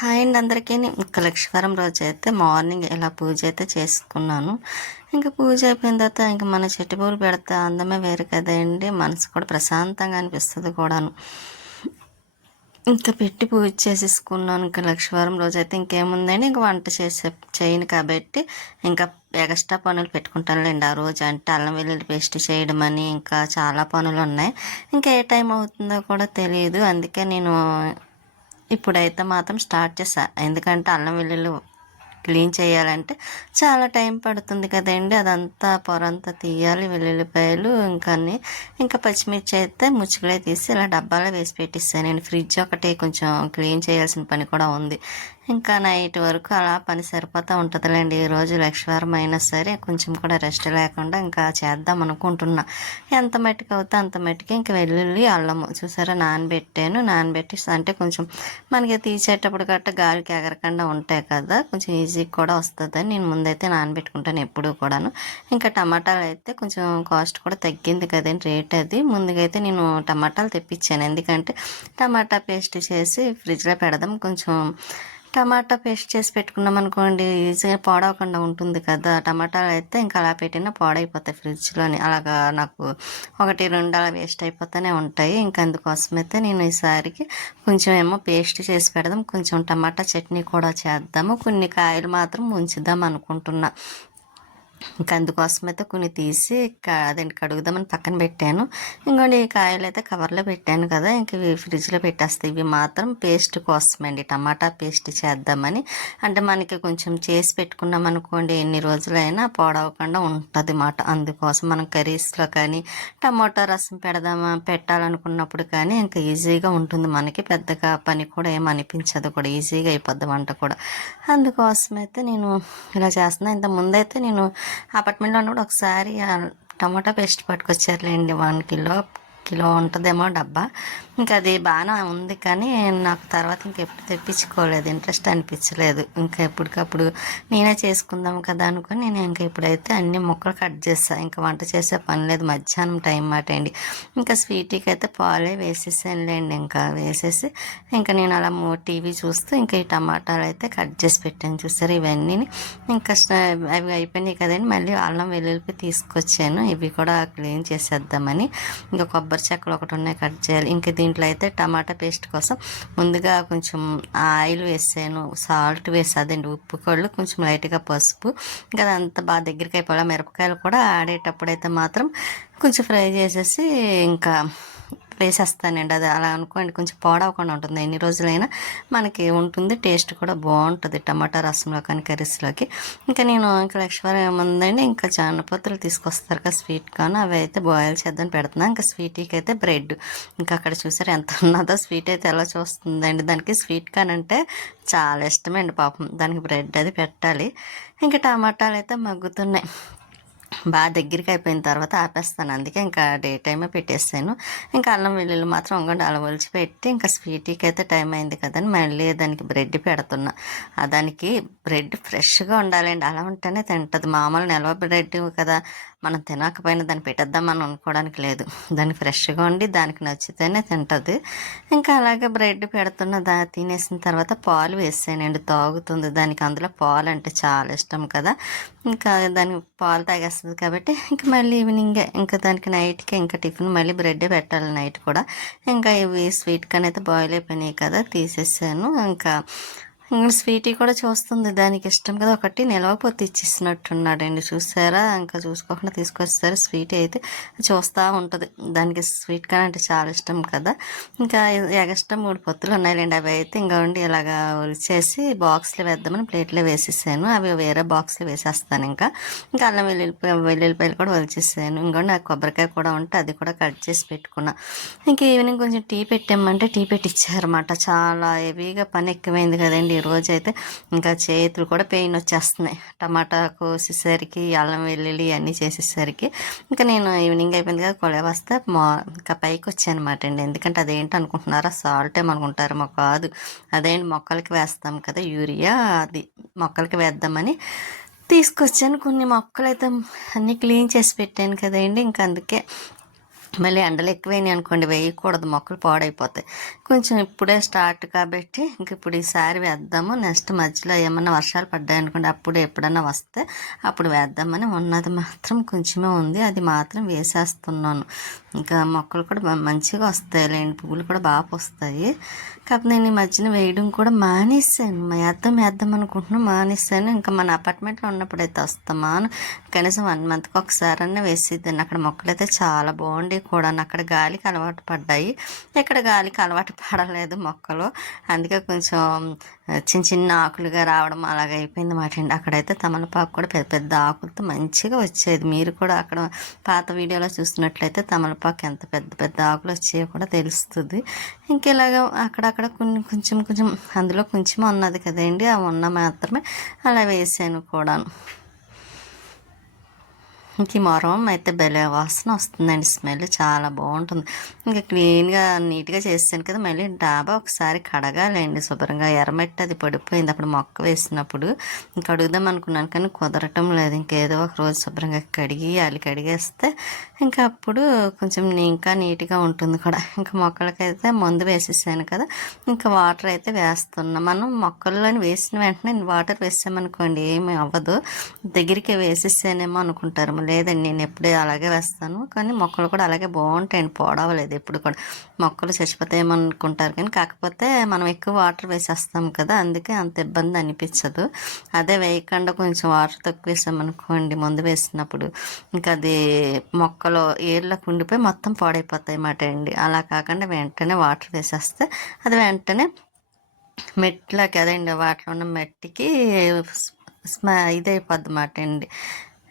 Hi అండి అందరికీ. ఇంకా లక్షవారం రోజు అయితే మార్నింగ్ ఇలా పూజ అయితే చేసుకున్నాను. ఇంకా పూజ అయిపోయిన తర్వాత ఇంకా మన చెట్టు పూలు పెడితే అందమే వేరు కదండి, మనసు కూడా ప్రశాంతంగా అనిపిస్తుంది కూడాను. ఇంకా పెట్టి పూజ చేసేసుకున్నాను. ఇంకా లక్షవారం రోజు అయితే ఇంకేముందండి, ఇంకా వంట చేయను కాబట్టి ఇంకా ఎక్స్ట్రా పనులు పెట్టుకుంటానులేండి ఆ రోజు. అంటే అల్లం వెల్లుల్లి పేస్ట్ చేయడం అని ఇంకా చాలా పనులు ఉన్నాయి. ఇంకా ఏ టైం అవుతుందో కూడా తెలియదు, అందుకే నేను ఇప్పుడైతే మాత్రం స్టార్ట్ చేసా. ఎందుకంటే అల్లం వెల్లుల్లి క్లీన్ చేయాలంటే చాలా టైం పడుతుంది కదండి, అదంతా పొరంతా తీయాలి. వెల్లుల్లిపాయలు ఇంకా పచ్చిమిర్చి అయితే ముచ్చుకులే తీసి ఇలా డబ్బాలో వేసి పెట్టిస్తాను. నేను ఫ్రిడ్జ్ ఒకటి కొంచెం క్లీన్ చేయాల్సిన పని కూడా ఉంది. ఇంకా నైట్ వరకు అలా పని సరిపోతూ ఉంటుందిలేండి. ఈరోజు లక్షవారం అయినా సరే కొంచెం కూడా రెస్ట్ లేకుండా ఇంకా చేద్దాం అనుకుంటున్నా. ఎంత మట్టికి అవుతా అంత మట్టికి ఇంకా వెల్లుల్లి అల్లము చూసారా నానబెట్టి అంటే కొంచెం మనకి తీసేటప్పుడు గట్ట గాలికి ఎగరకుండా ఉంటాయి కదా, కొంచెం ఈజీగా కూడా వస్తుందని నేను ముందైతే నానబెట్టుకుంటాను ఎప్పుడూ కూడాను. ఇంకా టమాటాలు అయితే కొంచెం కాస్ట్ కూడా తగ్గింది కదండి రేట్ అది. ముందుగా అయితే నేను టమాటాలు తెప్పించాను, ఎందుకంటే టమాటా పేస్ట్ చేసి ఫ్రిడ్జ్లో పెడదాం. కొంచెం టమాటా పేస్ట్ చేసి పెట్టుకున్నాం అనుకోండి ఈజీగా పాడవకుండా ఉంటుంది కదా. టమాటాలు అయితే ఇంకా అలా పెట్టినా పాడైపోతాయి ఫ్రిడ్జ్లోని. అలాగా నాకు ఒకటి రెండు అలా వేస్ట్ అయిపోతూనే ఉంటాయి. ఇంకా అందుకోసమైతే నేను ఈసారికి కొంచెం ఏమో పేస్ట్ చేసి పెడదాం, కొంచెం టమాటా చట్నీ కూడా చేద్దాము, కొన్ని కాయలు మాత్రం ఉంచుదాం అనుకుంటున్నా. ఇంకా అందుకోసమైతే కొన్ని తీసి అదేంటి కడుగుదామని పక్కన పెట్టాను. ఇంకోండి ఈ కాయలు అయితే కవర్లో పెట్టాను కదా, ఇంక ఇవి ఫ్రిడ్జ్లో పెట్టేస్తాయి. ఇవి మాత్రం పేస్ట్ కోసమండి, టమాటా పేస్ట్ చేద్దామని. అంటే మనకి కొంచెం చేసి పెట్టుకున్నాం అనుకోండి ఎన్ని రోజులైనా పాడవకుండా ఉంటుంది మాట. అందుకోసం మనం కర్రీస్లో కానీ టమాటా రసం పెట్టాలనుకున్నప్పుడు కానీ ఇంకా ఈజీగా ఉంటుంది మనకి. పెద్దగా పని కూడా ఏమనిపించదు కూడా, ఈజీగా అయిపోద్ది వంట కూడా. అందుకోసమైతే నేను ఇలా చేస్తున్నాను. ఇంత ముందైతే నేను అపార్ట్మెంట్లో ఉన్నప్పుడు ఒకసారి టమాటా పేస్ట్ పట్టుకొచ్చారులేండి, 1 కిలో ఉంటుందేమో డబ్బా. ఇంకా అది బాగానే ఉంది, కానీ నాకు తర్వాత ఇంకెప్పుడు తెప్పించుకోలేదు, ఇంట్రెస్ట్ అనిపించలేదు. ఇంకా ఎప్పటికప్పుడు నేనే చేసుకుందాం కదా అనుకుని నేను ఇంకా ఇప్పుడైతే అన్ని ముక్కలు కట్ చేస్తాను. ఇంకా వంట చేసే పని లేదు, మధ్యాహ్నం టైం మాట అండి. ఇంకా స్వీట్కి అయితే పాలే వేసేసానులేండి. ఇంకా వేసేసి ఇంకా నేను అలా టీవీ చూస్తూ ఇంకా ఈ టమాటాలు అయితే కట్ చేసి పెట్టాను చూసారు. ఇవన్నీ ఇంకా అవి అయిపోయినాయి కదండి, మళ్ళీ అల్లం వెల్లుల్లి తీసుకొచ్చాను. ఇవి కూడా క్లీన్ చేసేద్దామని. ఇంకా కొబ్బరి చెక్కలు ఒకటి ఉన్నాయి, కట్ చేయాలి. ఇంకా దీంట్లో అయితే టమాటా పేస్ట్ కోసం ముందుగా కొంచెం ఆయిల్ వేసాను, సాల్ట్ వేసాదండి, ఉప్పు కళ్ళు, కొంచెం లైట్గా పసుపు. ఇంకా అదంతా బాగా దగ్గరికి అయిపోయి మిరపకాయలు కూడా ఆడేటప్పుడు అయితే మాత్రం కొంచెం ఫ్రై చేసేసి ఇంకా వేసేస్తానండి. అది అలా అనుకోండి, కొంచెం పాడవకుండా ఉంటుంది, ఎన్ని రోజులైనా మనకి ఉంటుంది, టేస్ట్ కూడా బాగుంటుంది టమాటా రసంలో కానీ కర్రీస్లోకి. ఇంకా నేను ఇంకా లక్షవారం ఏముందండి, ఇంకా జానపత్రులు తీసుకొస్తారు కదా స్వీట్ కార్న్, అవి అయితే బాయిల్ చేద్దామని పెడుతున్నాను. ఇంకా స్వీట్కి అయితే బ్రెడ్, ఇంకా అక్కడ చూసారు ఎంత ఉన్నదో, స్వీట్ అయితే ఎలా చూస్తుందండి. దానికి స్వీట్ కార్న్ అంటే చాలా ఇష్టమండి పాపం, దానికి బ్రెడ్ అది పెట్టాలి. ఇంకా టమాటాలు అయితే మగ్గుతున్నాయి, బాగా దగ్గరికి అయిపోయిన తర్వాత ఆపేస్తాను, అందుకే ఇంకా డే టైమే పెట్టేస్తాను. ఇంకా అల్లం వెల్లుల్లి మాత్రం ఇంకొండి అలా ఒలిచి పెట్టి ఇంకా స్వీట్కి అయితే టైం అయింది కదని మళ్ళీ దానికి బ్రెడ్ పెడుతున్నా. దానికి బ్రెడ్ ఫ్రెష్గా ఉండాలండి, అలా ఉంటేనే తింటుంది. మామూలు నిల్వ బ్రెడ్ కదా, మనం తినకపోయినా దాన్ని పెట్టేద్దామని అనుకోవడానికి లేదు, దానికి ఫ్రెష్గా ఉండి దానికి నచ్చితేనే తింటుంది. ఇంకా అలాగే బ్రెడ్ పెడుతున్న తినేసిన తర్వాత పాలు వేసానండి, తాగుతుంది. దానికి అందులో పాలు అంటే చాలా ఇష్టం కదా, ఇంకా దానికి పాలు తాగేస్తుంది కాబట్టి ఇంకా మళ్ళీ ఈవినింగే ఇంకా దానికి నైట్కి ఇంకా టిఫిన్ మళ్ళీ బ్రెడ్ పెట్టాలి నైట్ కూడా. ఇంకా ఇవి స్వీట్ కార్న్ అయితే బాయిల్ అయిపోయినాయి కదా, తీసేసాను. ఇంకా స్వీట్ కూడా చూస్తుంది, దానికి ఇష్టం కదా, ఒకటి నిలవపోతే ఇచ్చేసినట్టున్నాడండి చూసారా. ఇంకా చూసుకోకుండా తీసుకొస్తారు, స్వీట్ అయితే చూస్తూ ఉంటుంది. దానికి స్వీట్ కార్న్ అంటే చాలా ఇష్టం కదా. ఇంకా ఎగస్ట్రా 3 పొత్తులు ఉన్నాయిలేండి, అవి అయితే ఇంకా ఉండి ఇలాగా వచ్చేసి బాక్స్లో వేద్దామని ప్లేట్లో వేసేసాను. అవి వేరే బాక్స్లో వేసేస్తాను. ఇంకా అల్లం వెల్లుల్లిపాయలు కూడా వలిచేసాను. ఇంకోండి నాకు కొబ్బరికాయ కూడా ఉంటే అది కూడా కట్ చేసి పెట్టుకున్నా. ఇంకా ఈవినింగ్ కొంచెం టీ పెట్టామంటే టీ పెట్టించారన్నమాట. చాలా హెవీగా పని ఎక్కువైంది కదండి ఈరోజు అయితే. ఇంకా చేతులు కూడా పెయిన్ వచ్చేస్తున్నాయి, టమాటా కోసేసరికి అల్లం వెల్లుల్లి అన్నీ చేసేసరికి. ఇంకా నేను ఈవినింగ్ అయిపోయింది కదా, కొలే వస్తే ఇంకా పైకి వచ్చానమాట అండి. ఎందుకంటే అదేంటి అనుకుంటున్నారా, సాల్ట్ ఏమనుకుంటారేమో కాదు, అదేంటి మొక్కలకి వేస్తాం కదా యూరియా, అది మొక్కలకి వేద్దామని తీసుకొచ్చాను. కొన్ని మొక్కలు అయితే అన్నీ క్లీన్ చేసి పెట్టాను కదండి, ఇంకా అందుకే మళ్ళీ ఎండలు ఎక్కువైనాయి అనుకోండి వేయకూడదు, మొక్కలు పాడైపోతాయి. కొంచెం ఇప్పుడే స్టార్ట్ కాబట్టి ఇంక ఇప్పుడు ఈసారి వేద్దాము. నెక్స్ట్ మధ్యలో ఏమన్నా వర్షాలు పడ్డాయి అనుకోండి, అప్పుడు ఎప్పుడన్నా వస్తే అప్పుడు వేద్దామని. ఉన్నది మాత్రం కొంచెమే ఉంది, అది మాత్రం వేసేస్తున్నాను. ఇంకా మొక్కలు కూడా మంచిగా వస్తాయి లేండి, పువ్వులు కూడా బాగా వస్తాయి. కాకపోతే నేను ఈ మధ్యన వేయడం కూడా మానేసాను. వేద్దాం అనుకుంటున్నాను, మానేసాను. ఇంకా మన అపార్ట్మెంట్లో ఉన్నప్పుడు అయితే వస్తామాను కనీసం 1 మంత్కి ఒకసారన్నా వేసేదాన్ని. అక్కడ మొక్కలు అయితే చాలా బాగుండేవి కూడా. అక్కడ గాలికి అలవాటు పడ్డాయి, ఇక్కడ గాలికి అలవాటు పడలేదు మొక్కలు. అందుకే కొంచెం చిన్న చిన్న ఆకులుగా రావడం అలాగ అయిపోయింది మాట అండి. అక్కడైతే తమలపాకు కూడా పెద్ద పెద్ద ఆకులతో మంచిగా వచ్చేది. మీరు కూడా అక్కడ పాత వీడియోలో చూసినట్లయితే తమలపాకు ఎంత పెద్ద పెద్ద ఆకులు వచ్చాయో కూడా తెలుస్తుంది. ఇంకెలాగ అక్కడక్కడ కొంచెం కొంచెం అందులో కొంచెం ఉన్నది కదండి, ఆ ఉన్న మాత్రమే అలా వేసాను కూడాను. ఇంక ఈ మొరం అయితే భలే వాసన వస్తుందండి, స్మెల్ చాలా బాగుంటుంది. ఇంకా క్లీన్గా నీట్గా చేసాను కదా, మళ్ళీ డాబా ఒకసారి కడగాలండి శుభ్రంగా. ఎర్రమట్టి అది పడిపోయింది అప్పుడు మొక్క వేసినప్పుడు. ఇంకా అడుగుదాం అనుకున్నాను కానీ కుదరటం లేదు. ఇంకేదో ఒక రోజు శుభ్రంగా కడిగేస్తే ఇంకా అప్పుడు కొంచెం ఇంకా నీట్గా ఉంటుంది కూడా. ఇంకా మొక్కలకైతే మందు వేసేసాను కదా, ఇంకా వాటర్ అయితే వేస్తున్నాం. మనం మొక్కల్లోని వేసిన వెంటనే వాటర్ వేసామనుకోండి ఏమి అవ్వదు, దగ్గరికి వేసేసానేమో అనుకుంటారు. లేదండి, నేను ఎప్పుడే అలాగే వేస్తాను. కానీ మొక్కలు కూడా అలాగే బాగుంటాయండి, పోడవలేదు ఎప్పుడు కూడా. మొక్కలు చచ్చిపోతాయేమో అనుకుంటారు కానీ కాకపోతే మనం ఎక్కువ వాటర్ వేసేస్తాం కదా, అందుకే అంత ఇబ్బంది అనిపించదు. అదే వేయకుండా కొంచెం వాటర్ తక్కువ వేసామనుకోండి ముందు వేసినప్పుడు, ఇంకా అది మొక్కలు ఏర్లకు ఉండిపోయి మొత్తం పాడైపోతాయి అన్నమాట అండి. అలా కాకుండా వెంటనే వాటర్ వేసేస్తే అది వెంటనే మెట్లకి అదండి వాటిలో ఉన్న మట్టికి ఇదైపోద్ది అన్నమాట అండి,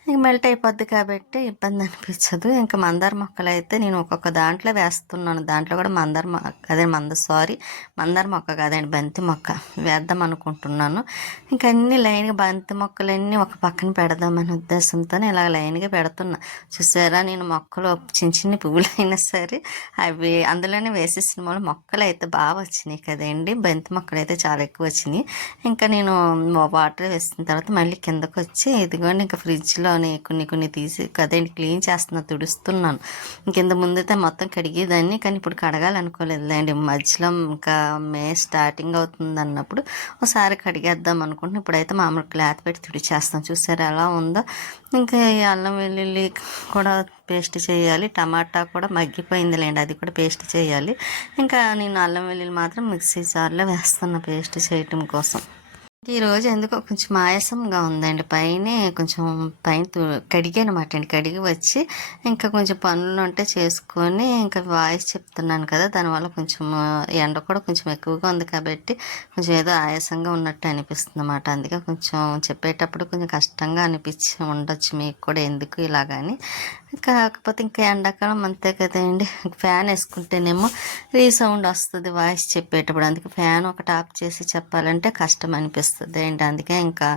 ఇంక మెల్ట్ అయిపోద్ది కాబట్టి ఇబ్బంది అనిపించదు. ఇంకా మందార మొక్కలు అయితే నేను ఒక్కొక్క దాంట్లో వేస్తున్నాను. దాంట్లో కూడా మందార మొక్క కాదండి, బంతి మొక్క వేద్దాం అనుకుంటున్నాను. ఇంకా అన్ని లైన్గా బంతి మొక్కలన్నీ ఒక పక్కన పెడదామనే ఉద్దేశంతో ఇలా లైన్గా పెడుతున్నా. చూసారా, నేను మొక్కలు చిన్న చిన్న పువ్వులు అయినా సరే అవి అందులోనే వేసేసిన వల్ల మొక్కలు అయితే బాగా వచ్చినాయి కదండి. బంతి మొక్కలు అయితే చాలా ఎక్కువ వచ్చినాయి. ఇంకా నేను వాటర్ వేసిన తర్వాత మళ్ళీ కిందకు వచ్చి ఇదిగోండి ఇంకా ఫ్రిడ్జ్లో కొన్ని తీసి కదండి క్లీన్ చేస్తున్నా, తుడుస్తున్నాను. ఇంకెంత ముందైతే మొత్తం కడిగేదాన్ని కానీ ఇప్పుడు కడగాలనుకోలేదులేండి. మధ్యలో ఇంకా మే స్టార్టింగ్ అవుతుంది అన్నప్పుడు ఒకసారి కడిగేద్దాం అనుకుంటున్నాను. ఇప్పుడైతే మామూలు క్లాత్ పెట్టి తుడిచేస్తాను. చూసారు ఎలా ఉందో. ఇంకా ఈ అల్లం వెల్లుల్లి కూడా పేస్ట్ చేయాలి, టమాటా కూడా మగ్గిపోయిందిలేండి, అది కూడా పేస్ట్ చేయాలి. ఇంకా నేను అల్లం వెల్లుల్లి మాత్రం మిక్సీ జార్లో వేస్తున్నా పేస్ట్ చేయటం కోసం. ఈరోజు ఎందుకో కొంచెం ఆయాసంగా ఉందండి. పైన కడిగానమాట అండి. కడిగి వచ్చి ఇంకా కొంచెం పనులు ఉంటే చేసుకొని ఇంకా వాయిస్ చెప్తున్నాను కదా, దానివల్ల కొంచెం ఎండ కూడా కొంచెం ఎక్కువగా ఉంది కాబట్టి కొంచెం ఏదో ఆయాసంగా ఉన్నట్టు అనిపిస్తుంది అన్నమాట. అందుకే కొంచెం చెప్పేటప్పుడు కొంచెం కష్టంగా అనిపించి ఉండొచ్చు మీకు కూడా, ఎందుకు ఇలాగని. కాకపోతే ఇంకా ఎండాకాలం అంతే కదండి, ఫ్యాన్ వేసుకుంటేనేమో రీసౌండ్ వస్తుంది వాయిస్ చెప్పేటప్పుడు. అందుకే ఫ్యాన్ ఒకటి ఆఫ్ చేసి చెప్పాలంటే కష్టం అనిపిస్తుంది అండి. అందుకే ఇంకా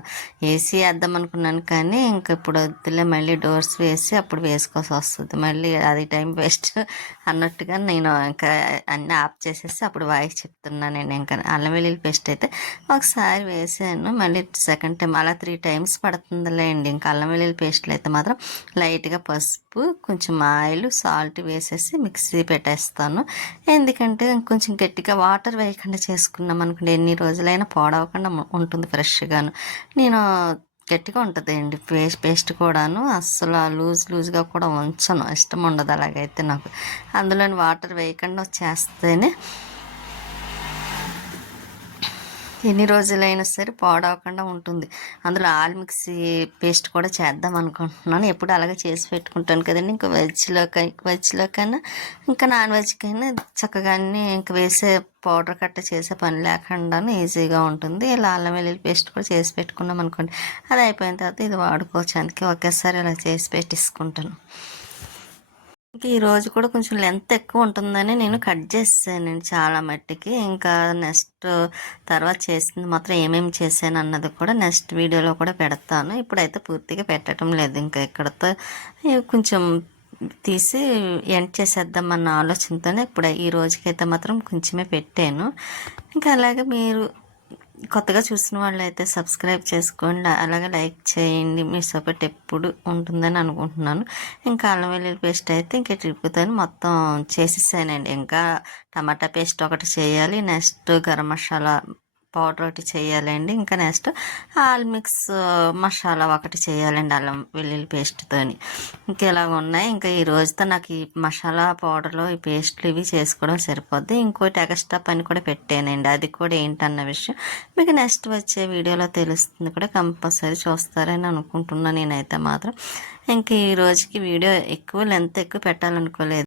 ఏసీ వేద్దాం అనుకున్నాను కానీ ఇంకా ఇప్పుడు వద్దులే, మళ్ళీ డోర్స్ వేసి అప్పుడు వేసుకోవాల్సి వస్తుంది, మళ్ళీ అది టైం వేస్ట్ అన్నట్టుగా నేను ఇంకా అన్నీ ఆఫ్ చేసేసి అప్పుడు వాయిస్ చెప్తున్నాను నేను. ఇంకా అల్లం వెల్లుల్లి పేస్ట్ అయితే ఒకసారి వేసాను, మళ్ళీ సెకండ్ టైం అలా 3 times పడుతుందిలే అండి. ఇంకా అల్లం వెల్లుల్లి పేస్ట్లు అయితే మాత్రం లైట్గా పసుపు, కొంచెం ఆయిల్, సాల్ట్ వేసేసి మిక్సీ పెట్టేస్తాను. ఎందుకంటే కొంచెం గట్టిగా వాటర్ వేయకుండా చేసుకున్నాం అనుకోండి ఎన్ని రోజులైనా పాడవకుండా ఉంటుంది ఫ్రెష్గాను. నేను గట్టిగా ఉంటుంది అండి పేస్ట్ కూడాను, అస్సలు లూజ్గా కూడా ఉంచను, ఇష్టం ఉండదు అలాగైతే నాకు. అందులోని వాటర్ వేయకుండా చేస్తేనే ఎన్ని రోజులైనా సరే పాడవకుండా ఉంటుంది. అందులో ఆల్ మిక్సీ పేస్ట్ కూడా చేద్దాం అనుకుంటున్నాను. ఎప్పుడు అలాగే చేసి పెట్టుకుంటాను కదండి. ఇంకా వెజ్లోకైనా ఇంకా నాన్ వెజ్కైనా చక్కగా అన్నీ ఇంకా వేసే పౌడర్ కట్ట చేసే పని లేకుండాను ఈజీగా ఉంటుంది. ఇలా అల్లం వెల్లుల్లి పేస్ట్ కూడా చేసి పెట్టుకున్నాం అనుకోండి, అది అయిపోయిన తర్వాత ఇది వాడుకోవచ్చు. అందుకే ఒకేసారి ఇలా చేసి పెట్టేసుకుంటాను. ఇంకా ఈరోజు కూడా కొంచెం లెంత్ ఎక్కువ ఉంటుందని నేను కట్ చేసానండి చాలా మట్టికి. ఇంకా నెక్స్ట్ తర్వాత చేసింది మాత్రం ఏమేమి చేశాను అన్నది కూడా నెక్స్ట్ వీడియోలో కూడా పెడతాను. ఇప్పుడైతే పూర్తిగా పెట్టడం లేదు, ఇంకా ఇక్కడతో కొంచెం తీసి ఎండ్ చేసేద్దామన్న ఆలోచనతోనే ఇప్పుడు ఈ రోజుకైతే మాత్రం కొంచెమే పెట్టాను. ఇంకా అలాగే మీరు కొత్తగా చూసిన వాళ్ళైతే సబ్స్క్రైబ్ చేసుకోండి, అలాగే లైక్ చేయండి. మీ సపోర్ట్ ఎప్పుడు ఉంటుందని అనుకుంటున్నాను. ఇంకా అల్లం వెల్లుల్లి పేస్ట్ అయితే ఇంకా ట్రిప్పుతో మొత్తం చేసేసానండి. ఇంకా టమాటా పేస్ట్ ఒకటి చేయాలి, నెక్స్ట్ గరం మసాలా పౌడర్ ఒకటి చేయాలండి, ఇంకా నెక్స్ట్ ఆల్ మిక్స్ మసాలా ఒకటి చేయాలండి అల్లం వెల్లుల్లి పేస్ట్తోని. ఇంకా ఇలాగ ఉన్నాయి. ఇంకా ఈ రోజుతో నాకు ఈ మసాలా పౌడర్లు ఈ పేస్ట్లు ఇవి చేసుకోవడం సరిపోద్ది. ఇంకోటి ఎక్స్ట్రా పని కూడా పెట్టానండి, అది కూడా ఏంటన్న విషయం మీకు నెక్స్ట్ వచ్చే వీడియోలో తెలుస్తుంది కూడా. కంపల్సరీ చూస్తారని అనుకుంటున్నాను నేనైతే మాత్రం. ఇంక ఈ రోజుకి వీడియో ఎక్కువ లెంత్ ఎక్కువ పెట్టాలనుకోలేదు.